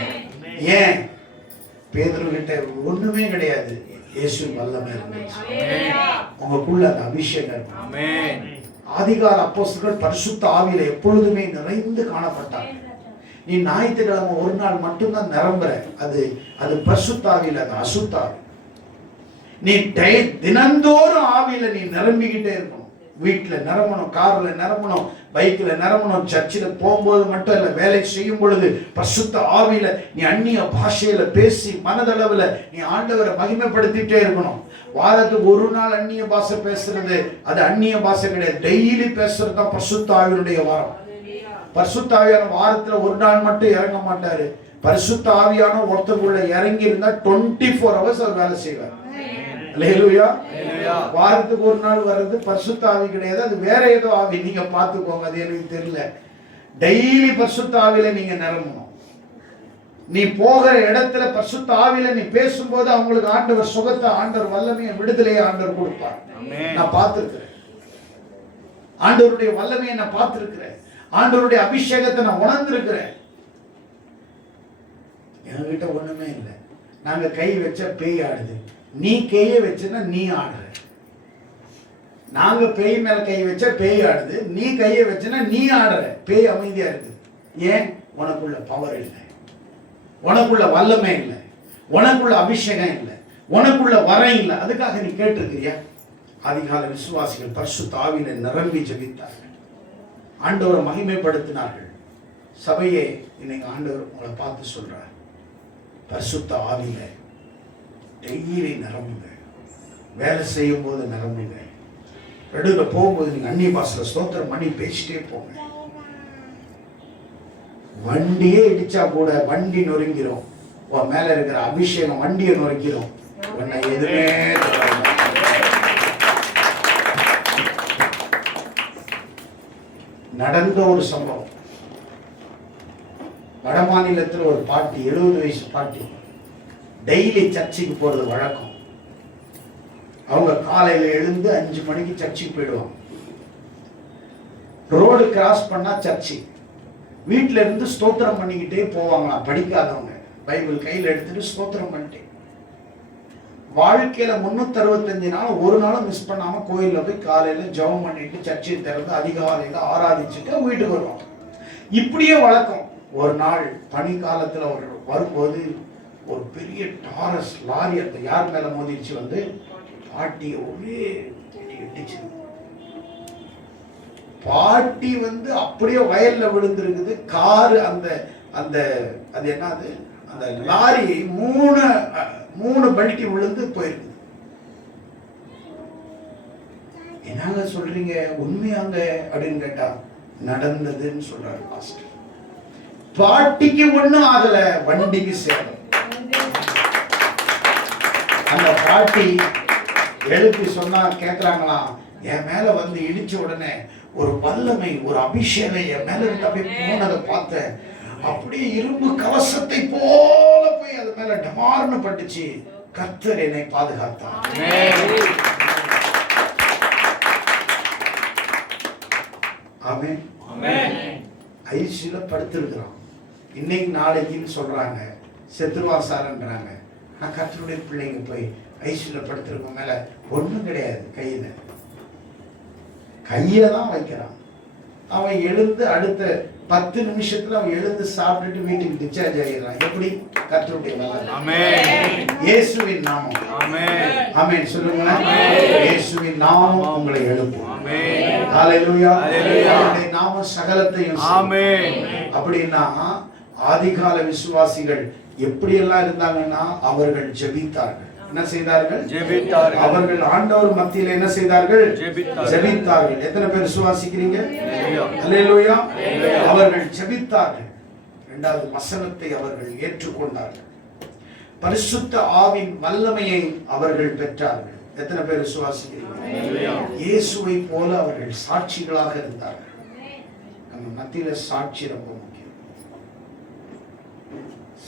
ஏன்? பேதுரு கிட்ட ஒண்ணுமே கிடையாது, இயேசு வல்லமை இருந்துச்சு. உங்களுக்குள்ள அந்த அபிஷேகம். ஆதிகால அப்போஸ்தலர்கள் பரிசுத்த ஆவியில எப்பொழுதுமே நிறைந்து காணப்பட்டார். நீ ஞாயிற்றுக்கிழமை ஒரு நாள் மட்டும்தான் நிரம்புற, அது பரிசுத்த ஆவியில, அது அசுத்த ஆவி. நீ தினந்தோறும் ஆவியில நீ நிரம்பிக்கிட்டே இருக்கணும். வீட்டில் நிரம்பணும், காரில் நிரம்பணும், பைக்கில் நிரம்பணும். சர்ச்சில் போகும்போது மட்டும் இல்லை, வேலை செய்யும் பொழுது பரிசுத்த ஆவியில நீ அந்நிய பாஷையில பேசி மனதளவில் நீ ஆண்டவரை மகிமைப்படுத்திட்டே இருக்கணும். வாரத்துக்கு ஒரு நாள் அந்நிய பாஷை பேசுறது அது அந்நிய பாஷை கிடையாது. டெய்லி பேசுறது தான் பரிசுத்த ஆவியினுடைய வாரம். பரிசுத்த ஆவியான வாரத்துல ஒரு நாள் மட்டும் இறங்க மாட்டாரு. பரிசுத்த ஆவியான ஒருத்தருக்குள்ள இறங்கி இருந்தா 24 hours அவர் வேலை செய்வார். அல்லேலூயா. வாரத்துக்கு ஒரு நாள் வர்றது பரிசுத்த ஆவி கிடையாது, அது வேற ஏதோ ஆவி. நீங்க பாத்துக்கோங்க, அது எனக்கு தெரியல. டெய்லி பரிசுத்த ஆவியில நீங்க நிரம்பணும். நீ போகிற இடத்துல பரிசுத்த ஆவியில நீ பேசும்போது அவங்களுக்கு ஆண்டவர் சுகத்தை, ஆண்டவர் வல்லமையை, விடுதலையை ஆண்டவர் கொடுப்பார். நான் பார்த்திருக்கிறேன். ஆண்டவருடைய வல்லமையை நான் பார்த்திருக்கிறேன். ஆண்டவருடைய அபிஷேகத்தை நான் உணர்ந்திருக்கிறேன். என்கிட்ட ஒண்ணுமே இல்லை. நாங்க கை வச்ச பேய் ஆடுது. நீ கையை வச்சுன்னா நீ ஆடுற. நாங்க பேய் மேல கை வச்ச பேய் ஆடுது. நீ கையை வச்சுன்னா நீ ஆடுற. பேய் அமைதியா இருக்கு. ஏன்? உனக்குள்ள பவர் இல்லை, உனக்குள்ள வல்லமை இல்லை, உனக்குள்ள அபிஷேகம் இல்லை, உனக்குள்ள வரம் இல்லை. அதுக்காக நீ கேட்டிருக்கிறியா? அதிகால விசுவாசிகள் பரிசுத்த ஆவியில நிரம்பி ஜெபித்தார்கள், ஆண்டவரை மகிமைப்படுத்தினார்கள். சபையே, இன்னைக்கு ஆண்டவர் உங்களை பார்த்து சொல்றார், பரிசுத்த ஆவியில டெய்லி நிரம்புங்க. வேலை செய்யும் போது நிரம்புங்க. நடுவில் போகும்போது நீங்க அந்நிய பாஷையில ஸ்தோத்திரம் பண்ணி பேசிட்டே போங்க. வண்டியே இடிச்சா கூட வண்டி நொறுங்கிரும். உன் மேல இருக்கிற அபிஷேகம் வண்டியை நொறுங்கிரும். உன்னை எதுவுமே நடந்த ஒரு சம்பவம். வட மாநிலத்தில் ஒரு பாட்டி, 70 வயசு பாட்டி, டெய்லி சர்ச்சுக்கு போறது வழக்கம். அவங்க காலையில எழுந்து 5 மணிக்கு சர்ச்சுக்கு போயிடுவாங்க. ரோடு கிராஸ் பண்ணா சர்ச்சு. வீட்டில இருந்து ஸ்தோத்திரம் பண்ணிக்கிட்டே போவாங்களா. படிக்காதவங்க பைபிள் கையில் எடுத்துட்டு ஸ்தோத்திரம் பண்ணிட்டு வாழ்க்கையில 365 நாள் ஒரு நாளும் மிஸ் பண்ணாம கோயில்ல போய் காலையில ஜெபம் பண்ணிட்டு சர்ச்சை திறந்து அதிகாலையில ஆராதிச்சுட்டு வீட்டுக்கு வருவாங்க. இப்படியே வழக்கம். ஒரு நாள் பனி காலத்துல அவர் வரும்போது ஒரு பெரிய டாரஸ் லாரி அந்த யார் மேல மோதிச்சு வந்து பாட்டியை ஒரே இடிச்சு. பாட்டி வந்து அப்படியே வயல்ல விழுந்திருக்குது. காரு அந்த அந்த அது என்னது, அந்த லாரி மூணு பல்டி விழுந்து போயிருக்குது. என்னங்க சொல்றீங்க, உண்மையாங்க அப்படின்னு கேட்டா நடந்ததுன்னு சொல்றாரு பாஸ்டர். பாட்டிக்கு ஒண்ணும் ஆகல, வண்டிக்கு சேதம். அந்த பாட்டி எழுப்பி சொன்னா கேட்கிறாங்களாம், என் மேல வந்து இடிச்ச உடனே ஒரு வல்லமை, ஒரு அபிஷேகம் என் மேல இருந்து அப்படியே போனதை பார்த்தேன். அப்படியே இரும்பு கவசத்தை போல போய் அது மேல டமார்னு பட்டுச்சு. கர்த்தர் என்னை பாதுகாத்தார். ஆமென். ஐசியூல படுத்திருக்கிறான். இன்னைக்கு நாளைக்குன்னு சொல்றாங்க, செத்துருவாசாரன்றாங்க. நான் கர்த்தருடைய பிள்ளைங்க போய் ஐசியூல படுத்திருக்கோம். மேல ஒண்ணும் கிடையாது, கையில தான் வைக்கிறான். அவன் எழுந்து அடுத்த 10 நிமிஷத்துல அவன் எழுந்து சாப்பிட்டுட்டு வீட்டுக்கு டிஸ்சார்ஜ் ஆகிடுறான். எப்படி? கர்த்தருடைய வல்லமை. இயேசுவின் நாமம். ஆமென் சொல்லுங்க. இயேசுவின் நாமம் உங்களை எழுப்பும். ஹல்லேலூயா. அவருடைய நாமம் சகலத்தையும். ஆமென். அப்படின்னா ஆதிகால விசுவாசிகள் எப்படி எல்லாம் இருந்தாங்கன்னா அவர்கள் ஜெபித்தார்கள். என்ன செய்தார்கள்? ஜெபித்தார்கள். அவர்கள் ஆண்டவர் மத்தியில் என்ன செய்தார்கள்? ஜெபித்தார்கள். எத்தனை பேர் விசுவாசிக்கிறீங்க? அல்லேலூயா. அவர்கள் ஜெபித்தார்கள். இரண்டாவது வசனத்தை அவர்கள் ஏற்றுக்கொண்டார்கள். பரிசுத்த ஆவின் வல்லமையை அவர்கள் பெற்றார்கள். எத்தனை பேர் விசுவாசிக்கிறீங்க? இயேசுவை போல அவர்கள் சாட்சிகளாக இருந்தார்கள். நம்ம மத்தியில சாட்சி ரொம்ப முக்கியம்.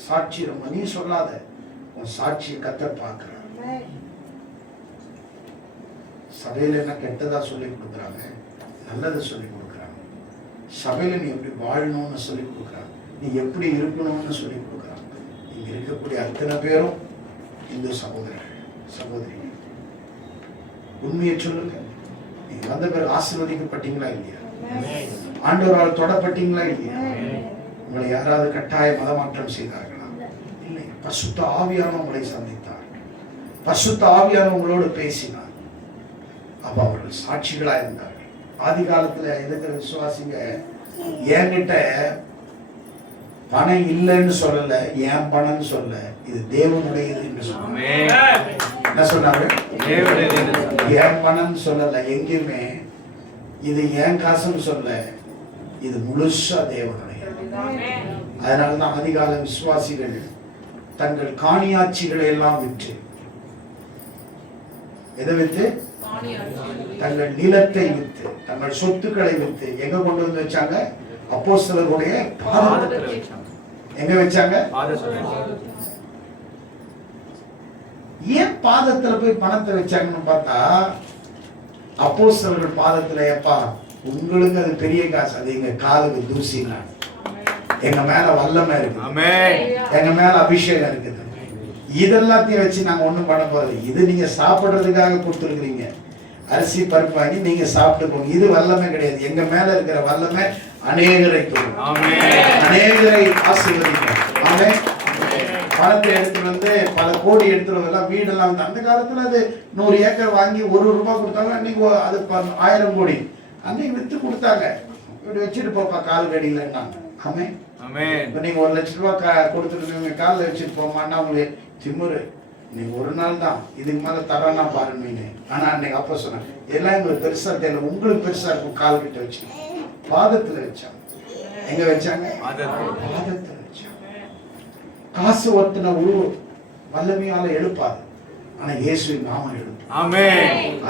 சாட்சி ரொம்ப, நீ சொல்லாத, உன் சாட்சியை கர்த்தர் பார்க்கிறார். சபையில என்ன கெட்டதா சொல்லி கொடுக்குறாங்க, நல்லதை சொல்லி கொடுக்குறாங்க. சபையில நீ எப்படி வாழணும்னு சொல்லி கொடுக்குறாங்க, நீ எப்படி இருக்கணும்னு சொல்லி கொடுக்குறாங்க. இங்க இருக்கக்கூடிய அத்தனை பேரும் இந்து சகோதரர்கள், சகோதரி, உண்மையை சொல்லுங்க. நீங்க வந்த பேர் ஆசீர்வதிக்கப்பட்டீங்களா இல்லையா? ஆண்டவரால் தொடப்பட்டீங்களா இல்லையா? உங்களை யாராவது கட்டாய மதமாற்றம் செய்தார்களா? இல்லை. பரிசுத்த ஆவியானவர் உங்களை சந்தித்தார். பரிசுத்த ஆவியானவர் உங்களோடு பேசினார். அப்ப அவர்கள் சாட்சிகளா இருந்தார்கள். ஆதி காலத்துல இருக்கிற விசுவாசிங்க என்கிட்ட பணம் இல்லைன்னு சொல்லல, என் பணம்னு சொல்ல, இது தேவனுடையது என்று சொன்னாங்க. என்ன சொன்னாங்க? என் பணம்னு சொல்லல, எங்கேயுமே இது என் காசுன்னு சொல்ல, இது முழுசா தேவனுடையது. அதனாலதான் அதிகால விசுவாசிகள் தங்கள் காணியாட்சிகளை எல்லாம் விற்று, எதை வித்து? தங்கள் நிலத்தை வித்து, தங்கள் சொத்துக்களை வித்து எங்க கொண்டு வந்து வச்சாங்க? அப்போஸ்தலர்களுடைய பாதத்துல வச்சாங்க. எங்க வச்சாங்க? ஏன் பாதத்துல போய் பணத்தை வச்சாங்கன்னு பார்த்தா, அப்போஸ்தலர்கள் பாதத்துல, எப்பா உங்களுக்கு அது பெரிய காசு, அது எங்க காலுக்கு தூசினா, எங்க மேல வல்லமை இருக்கு, எங்க மேல அபிஷேகம் இருக்குது, இதெல்லாத்தையும் வச்சு நாங்க ஒண்ணும் பண்ண போறது. இது நீங்க சாப்பிடுறதுக்காக கொடுத்துருக்கீங்க, அரிசி பருப்பு வாங்கி நீங்க சாப்பிட்டுக்கோங்க, இது வல்லமை கிடையாது. எங்க மேல இருக்கிற வல்லமை அநேகரை தொடும், அநேகரை ஆசீர்வதிக்கும். ஆமென். பணத்தை எடுத்துட்டு வந்து பல கோடி எடுத்துட்டு எல்லாம் வீடெல்லாம் வந்து, அந்த காலத்துல அது 100 ஏக்கர் வாங்கி ₹1 கொடுத்தாங்க, இன்னைக்கு அது 1000 கோடி அன்னைக்கு வித்து கொடுத்தாங்க. இப்படி வச்சுட்டு போப்பா கால் கடியிலன்னாங்க. ஆமே. இப்ப நீங்க ₹1,00,000 கொடுத்துட்டு காலில் வச்சுட்டு போமான்னா உங்களுக்கு திமுரு, நீங்க ஒரு நாள் தான், இதுக்கு மேல தரானா பாருங்க. ஆனா அன்னைக்கு அப்ப சொன்னாங்க, எல்லாம் எங்களுக்கு பெருசா தெரியல, உங்களுக்கு பெருசா இருக்கும், கால் கிட்ட வச்சு பாதத்துல வச்சாங்க. எங்க வச்சாங்க? பாதத்துல வச்சாங்க. காசு ஒருத்தன வல்லமையால எழுப்பாது, ஆனா இயேசுவின் நாமம் எழுப்பும்.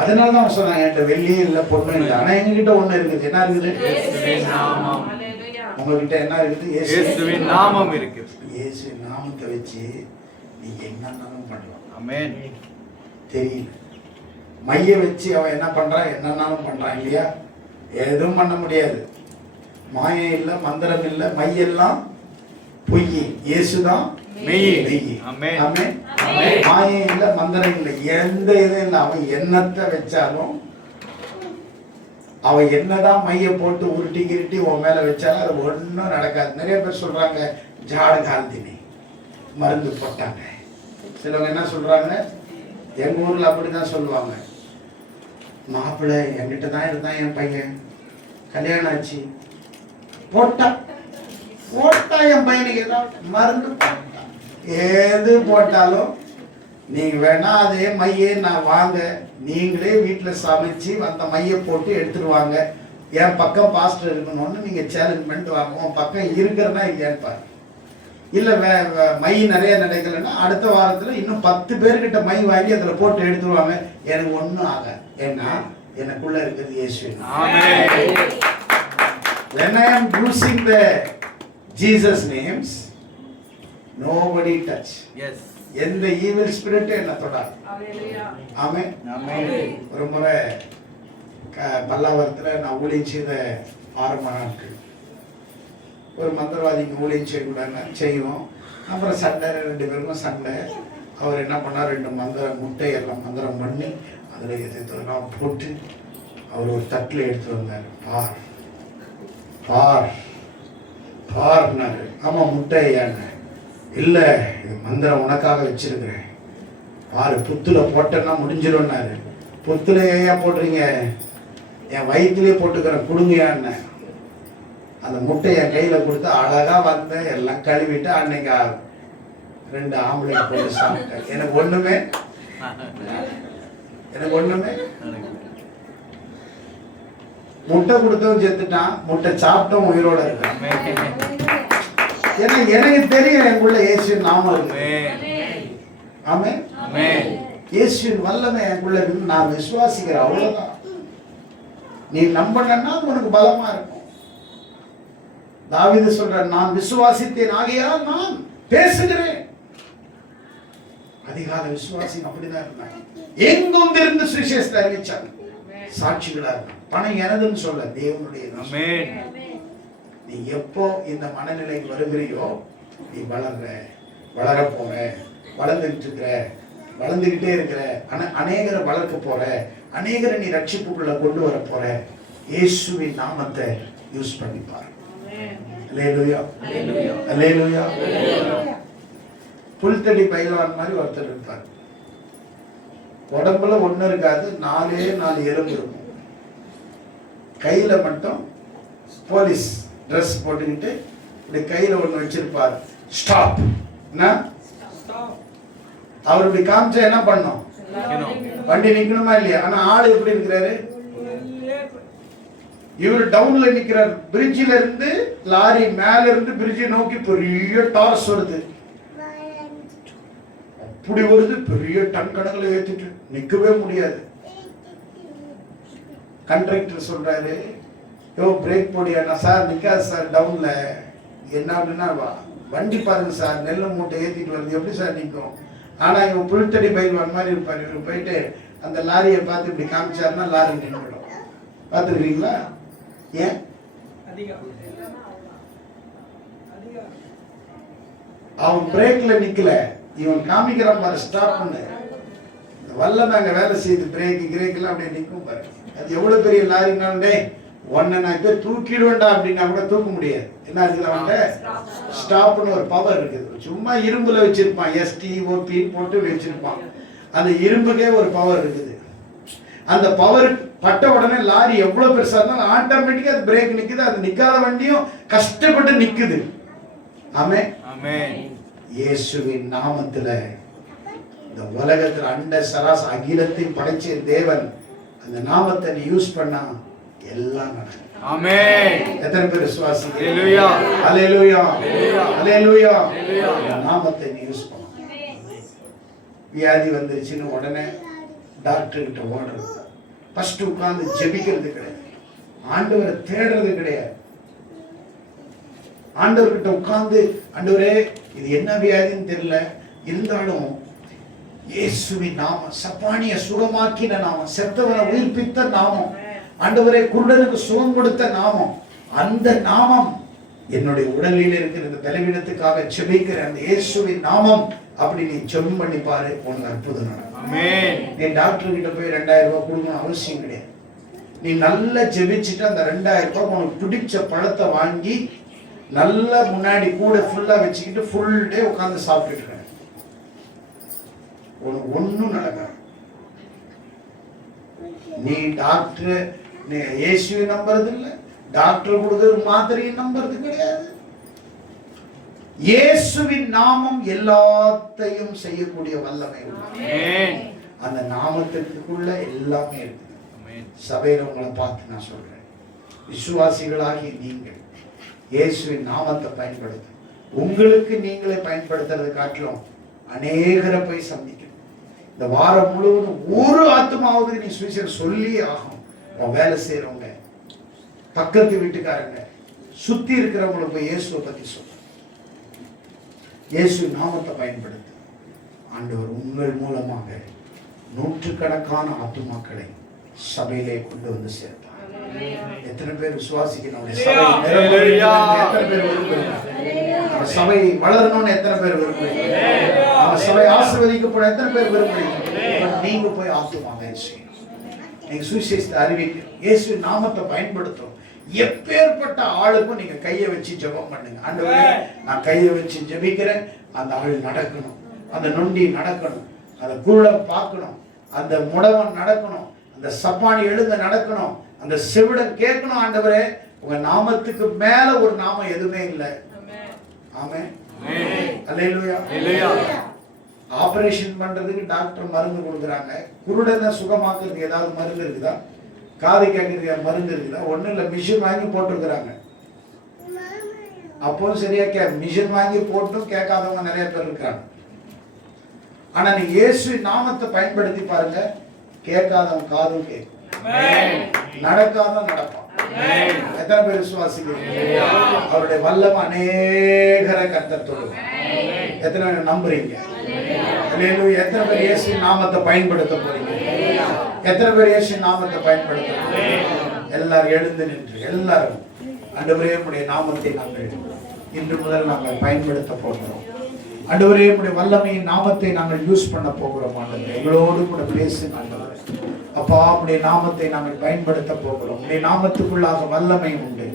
அதனாலதான் சொன்னாங்க, என்கிட்ட வெள்ளியே இல்ல பொண்ணு இல்லை, ஆனா எங்ககிட்ட ஒண்ணு இருக்குது. என்ன இருக்குது? உங்ககிட்ட என்ன இருக்குது? இயேசுவின் நாமம் இருக்கு. இயேசுவின் நாமத்தை வச்சு நீ என்னன்னாலும் பண்ணலாம். ஆமென். தெரியல, மைய வச்சு அவன் என்ன பண்றான், என்னன்னாலும் பண்றான் இல்லையா? எதுவும் பண்ண முடியாது. மாயை இல்ல, மந்திரம் இல்ல, மையெல்லாம் பொய், இயேசுதான் மெய். ஆமென். மாயை இல்ல, மந்திரம் இல்ல, எந்த இதுவும் இல்லை. அவன் என்னத்தை வச்சாலும், அவன் என்னதான் மைய போட்டு உருட்டி கிருட்டி உன் மேல வச்சாலும் அது ஒன்றும் நடக்காது. நிறைய பேர் சொல்றாங்க ஜாடு காந்தினி மருந்து போட்டாங்க. சிலவங்க என்ன சொல்றாங்க, எங்க ஊர்ல அப்படிதான் சொல்லுவாங்க, மாப்பிள்ளை என்கிட்ட தான் இருந்தான், என் பையன் கல்யாணம் ஆச்சு, போட்டா என் பையனுக்கு ஏதாவது மருந்து போட்டான். ஏது போட்டாலும் நீங்க வேணா அதே மையை நான் வாங்க, நீங்களே வீட்டுல சமைச்சு அந்த மைய போட்டு எடுத்துருவாங்க, என் பக்கம் பாஸ்டர் இருக்கணும்னு நீங்க சேலஞ்ச் பண்ணிட்டு வாங்க, உன் பக்கம் இருக்கிறனா இல்லையான்னு பாருங்க. இல்ல மை நிறைய நடக்கலைன்னா அடுத்த வாரத்துல இன்னும் 10 பேர்கிட்ட மை வாங்கி அதுல போட்டு எடுத்துருவாங்க, எனக்கு ஒண்ணும் ஆக, ஏன்னா எனக்குள்ள இருக்கிறது இயேசுவின். When I am using the Jesus names, nobody touch. Yes. எந்த ஈவில் ஸ்பிரிட் என்ன தொடாது. ஆமென். ஒரு முறை பல்லாவரத்தில் நான் ஊழியம் செய்த ஆரம்ப நாட்கள், ஒரு மந்திரவாதிக்கு ஊழியம் செய்யக்கூடாதுன்னு செய்வோம். அப்புறம் சண்டை, 2 பேருக்கும் சண்டை. அவர் என்ன பண்ணார், 2 முட்டை எல்லாம் மந்திரம் பண்ணி அதில் எதெல்லாம் போட்டு அவர் ஒரு தட்டில் எடுத்து வந்தார். பார் பார் பார்னாரு. ஆமாம், முட்டை ஏங்க? இல்லை, இது மந்திரம் உனக்காக வச்சிருக்கிறேன், பாரு, புத்துல போட்டேன்னா முடிஞ்சிடும்னாரு. புத்துல ஏன் போடுறீங்க, என் வயிற்றுலேயே போட்டுக்கிறேன், கொடுங்கயான்னு. அந்த முட்டை என் கையில கொடுத்து அழகா வந்தேன், எல்லாம் கழுவிட்டு அன்னைக்கு 2 ஆம்பளை போட்டு சாப்பிட்டேன். எனக்கு ஒண்ணுமே முட்டை கொடுத்தவன் செத்துட்டான், முட்டை சாப்பிட்டவன் உயிரோட இருக்கான். ஏன்னா எனக்கு தெரியும் எனக்குள்ள இயேசுவின் நாமம் இருக்கு. ஆமென். இயேசுவின் வல்லமை எனக்குள்ள இருக்கு, நான் விசுவாசிக்கிறேன், அவ்வளவுதான். நீ நம்பணும்னா உனக்கு பலமா இருக்கும். தாவீது சொல்ற, நான் விசுவாசித்தேன் ஆகையால் நான் பேசுகிறேன். அதிகால விசுவாசி அப்படிதான் இருந்தாங்க, எங்கும் இருந்து சுவிசேஷத்தை அறிவிச்சாங்க, சாட்சிகளா இருந்தாங்க. பணம் எனதுன்னு சொல்ல, தேவனுடைய. நீ எப்போ இந்த மனநிலைக்கு வருகிறியோ, நீ வளர போற, வளர்ந்துகிட்டு இருக்கிற, வளர்ந்துகிட்டே இருக்கிற, அநேகரை வளர்க்க போற, அநேகரை நீ ரட்சிப்புக்குள்ள கொண்டு வர போற. இயேசுவின் நாமத்தை யூஸ் பண்ணிப்பார். அல்லேலூயா, அல்லேலூயா. புல்தடி பைலவான் மாதிரி ஒருத்தர் இருப்பார், உடம்புல ஒண்ணு இருக்காது, 4 எலும்பு இருக்கும், கையில மட்டும் போலீஸ் ட்ரெஸ் போட்டுக்கிட்டு இப்படி கையில ஒண்ணு வச்சிருப்பார். ஸ்டாப். என்ன அவர் இப்படி காமிச்சா என்ன பண்ணும்? வண்டி நிக்கணுமா இல்லையா? ஆனா ஆளு எப்படி இருக்கிறாரு? இவர் டவுன்ல நிக்கிறார். பிரிட்ஜில இருந்து லாரி மேல இருந்து பிரிட்ஜை நோக்கி பெரிய டார்ஸ் வருது. அப்படி வருது, பெரிய டன் கணக்குல ஏத்திட்டு நிக்கவே முடியாது. கண்ட்ராக்டர் சொல்றாரு, யோ பிரேக் போடியா? சார் நிக்காது சார் டவுன்ல. என்ன அப்படின்னா வண்டி பாருங்க சார், நெல்லை மூட்டை ஏத்திட்டு வருது, எப்படி சார் நிற்கும்? ஆனா இவன் புல்தடி பயில்வான் மாதிரி இருப்பார். இவர் போயிட்டு அந்த லாரியை பார்த்து இப்படி காமிச்சாருன்னா லாரி நின்றுடும். பார்த்துருக்கீங்களா? ஏன் அவன் பிரேக்ல நிக்கல, இவன் காமிக்கிறான் பாரு, ஸ்டாப் பண்ணு. வல்ல நாங்க வேலை செய்து பிரேக் கிரேக்கெல்லாம் அப்படியே நிற்கும் பாரு. அது எவ்வளவு பெரிய லாரினாலே ஒன்ன நான் இப்போ தூக்கிடுவேண்டா அப்படின்னா கூட தூக்க முடியாது. என்ன இருக்குல்ல, ஸ்டாப்னு ஒரு பவர் இருக்குது. சும்மா இரும்புல வச்சிருப்பான், STOP போட்டு வச்சிருப்பான். அந்த இரும்புக்கே ஒரு பவர் இருக்குது. அந்த பவர் பட்ட உடனே லாரி எவ்வளவு பெருசா இருந்தாலும் ஆட்டோமேட்டிக்கா அது பிரேக் நிக்குது. அது நிக்காத வண்டியும் கஷ்டப்பட்டு நிக்குது. ஆமென். ஆமென். இயேசுவின் நாமத்துல இந்த உலகத்துல அண்ட சராச அகிலத்தை படைச்ச தேவன் அந்த நாமத்தை நீ யூஸ் பண்ணா எல்லாம் நடக்கும். ஆமென். எத்தனை பேர் விசுவாசிக்கிறீங்க? ஹalleluya ஹalleluya ஹalleluya. நாமத்தை நீ யூஸ் பண்ணு. வியாதி வந்துருச்சுன்னு உடனே டாக்டர் கிட்ட ஓடுறது, ஃபர்ஸ்ட் உட்கார்ந்து ஜெபிக்கிறது கிடையாது, ஆண்டவரை தேடுறது கிடையாது. ஆண்டவர்கிட்ட உட்கார்ந்து, ஆண்டவரே இது என்ன வியாதின்னு தெரியல, இருந்தாலும் இயேசுவின் நாமம், சப்பானிய சுகமாக்கின நாமம், செத்தவனை உயிர்ப்பித்த நாமம், ஆண்டவரே குருடனுக்கு சுகம் கொடுத்த நாமம், அந்த நாமம் என்னுடைய உடலில் இருக்கிற இந்த பலவீனத்துக்காக ஜெபிக்கிற அந்த இயேசுவின் நாமம். அப்படி நீ ஜெபம் பண்ணி பாரு, உனக்கு அற்புதம் நடக்கும். ஆமென். நீ டாக்டர் கிட்ட போய் 2000 ரூபாய் கொடுக்கணும் அவசியம் கிடையாது. நீ நல்லா ஜெபிச்சுட்டு அந்த 2000 ரூபாய் உனக்கு பிடிச்ச பழத்தை வாங்கி நல்லா முன்னாடி கூட ஃபுல்லா வச்சுக்கிட்டு ஃபுல் டே உட்கார்ந்து சாப்பிட்டுட்டு இருக்க. உனக்கு ஒன்னும் நடக்காது. நீ டாக்டர் இயேசுவை நம்புறது இல்லை, டாக்டர் கொடுக்கிற மாத்திரையை நம்புறது கிடையாது. இயேசுவின் நாமம் எல்லாத்தையும் செய்யக்கூடிய வல்லமை. அந்த நாமத்துக்குள்ள எல்லாமே இருக்குது. சபையில உங்களை பார்த்து நான் சொல்றேன், விசுவாசிகளாகி நீங்கள் இயேசுவின் நாமத்தை பயன்படுத்த, உங்களுக்கு நீங்களே பயன்படுத்துறது காட்டிலும் அநேகரை போய் சந்திக்கணும். இந்த வாரம் முழுவதும் ஒரு ஆத்மாவது நீ சுவிசேஷம் சொல்லி ஆகும். வேலை செய்யறவங்க, பக்கத்து வீட்டுக்காரங்க, சுத்தி இருக்கிறவங்களுக்கு போய் இயேசுவை பத்தி சொல்ல, இயேசு நாமத்தை பயன்படுத்து. ஆண்டவர் உங்கள் மூலமாக நூற்றுக்கணக்கான ஆத்துமாக்களை சபையிலே கொண்டு வந்து சேர்த்தார். எத்தனை பேர் விசுவாசிக்கணும்? எத்தனை பேர் விரும்புறீங்க? நம்ம சபை வளரணும்னு எத்தனை பேர் விரும்புறீங்க? நம்ம சபை ஆசீர்வதிக்கப்பட எத்தனை பேர் விரும்புறீங்க? நீங்க போய் ஆத்துமாக செய்யணும். நீங்க சுவிசேஷத்தை அறிவிக்க இயேசு நாமத்தை பயன்படுத்தும். எப்பேற்பட்ட ஆளுக்கும் நீங்க கையை வச்சு ஜெபம் பண்ணுங்க. ஆண்டவரே நான் கையை வச்சு ஜெபிக்கிறேன், அந்த ஆள் நடக்கணும், அந்த நொண்டி நடக்கணும், அந்த குருளை பார்க்கணும், அந்த முடவன் நடக்கணும், அந்த சப்பானி எழுத நடக்கணும், அந்த செவிடன் கேட்கணும். ஆண்டவரே உங்க நாமத்துக்கு மேல ஒரு நாமம் எதுவுமே இல்லை. ஆமென். அல்லேலூயா. ஆபரேஷன் பண்றதுக்கு டாக்டர் மருந்து கொடுக்குறாங்க. குருடனை சுகமாக்குறதுக்கு ஏதாவது மருந்து இருக்குதா? காது கேட்கறதுக்கு மருந்து இருக்குதா? ஒன்றும் இல்லை, மிஷின் வாங்கி போட்டுருக்குறாங்க. அப்போ சரியா மிஷின் வாங்கி போட்டும் கேட்காதவங்க நிறைய பேர் இருக்காங்க. ஆனா நீங்க இயேசு நாமத்தை பயன்படுத்தி பாருங்க, கேட்காதவன் காதும் கேட்கும், நடக்காதவன் நடப்பான். எத்தனை பேர் விசுவாசிக்கிறீங்க? அவருடைய வல்லமை அநேகரை கர்த்தர் தொடுவார். எத்தனை பேர் நம்புறீங்க? எத்தனை பேர் இயேசு நாமத்தை பயன்படுத்த போறீங்க? எத்தனை பேர் இயேசு நாமத்தை பயன்படுத்த போறீங்க? எல்லாரும் எழுந்து நின்று எல்லாரும், ஆண்டவரே உம்முடைய நாமத்தை நாங்கள் இன்று முதல் நாங்கள் பயன்படுத்த போகிறோம். ஆண்டவரே உம்முடைய வல்லமையின் நாமத்தை நாங்கள் யூஸ் பண்ண போகிறோம். ஆண்டவரே எங்களோடு கூட பேசுங்க. ஆண்டவரே அப்பா உம்முடைய நாமத்தை நாங்கள் பயன்படுத்த போகிறோம். உம்முடைய நாமத்துக்குள்ளாக வல்லமை உண்டு.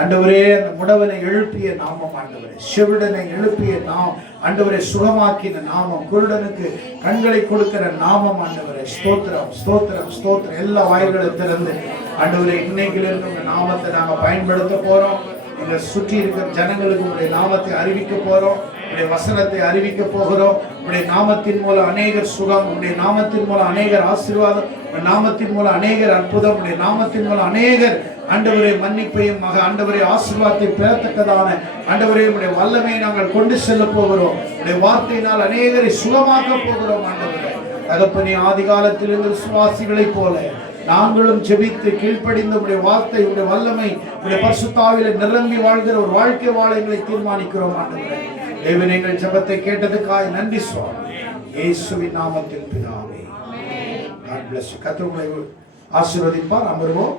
ஆண்டவரே, அந்த முடவனை எழுப்பிய நாமம் ஆண்டவரே, செவிடனை எழுப்பிய ஆண்டவரே, சுகமாக்கின நாமம், குருடனுக்கு கண்களை கொடுக்கிற நாமம் ஆண்டவரே. ஸ்தோத்திரம், ஸ்தோத்திரம், ஸ்தோத்திரம். எல்லா வாய்களை திறந்து ஆண்டவரே, இன்னைக்கிலிருந்து உங்க நாமத்தை நாங்க பயன்படுத்த போறோம். எங்களை சுற்றி இருக்கிற ஜனங்களுக்கு உங்களுடைய நாமத்தை அறிவிக்க போறோம். உடைய வசனத்தை அறிவிக்க போகிறோம். உடைய நாமத்தின் மூலம் அநேகர் சுகம், உடைய நாமத்தின் மூலம் அநேகர் ஆசீர்வாதம், உடைய நாமத்தின் மூலம் அநேகர் அற்புதம், உடைய நாமத்தின் மூலம் அநேகர் ஆண்டவரே மன்னிப்பையும் ஆண்டவரே ஆசீர்வாதத்தை பெறத்தக்கதான ஆண்டவரே உடைய வல்லமையை நாங்கள் கொண்டு செல்ல போகிறோம். உடைய வார்த்தையினால் அநேகரை சுகமாக்க போகிறோம். ஆண்டவரே தகப்பனே, ஆதி காலத்தில் இருந்த விசுவாசிகளைப் போல நாங்களும் ஜெபித்து கீழ்ப்படிந்த உடைய வார்த்தை, உடைய வல்லமை, உடைய பரிசுத்தாவிலே நிரம்பி வாழ்கிற ஒரு வாழ்க்கை வாழ எங்களை தீர்மானிக்கிறோம். ஆண்டவரே தேவனே, எங்கள் ஜெபத்தை கேட்டதுக்காய் நன்றி சுவாமி. இயேசுவின் நாமத்தில் பிதாவே. God bless you. கர்த்தர் உங்களை ஆசீர்வதிப்பார். அமருவோம்.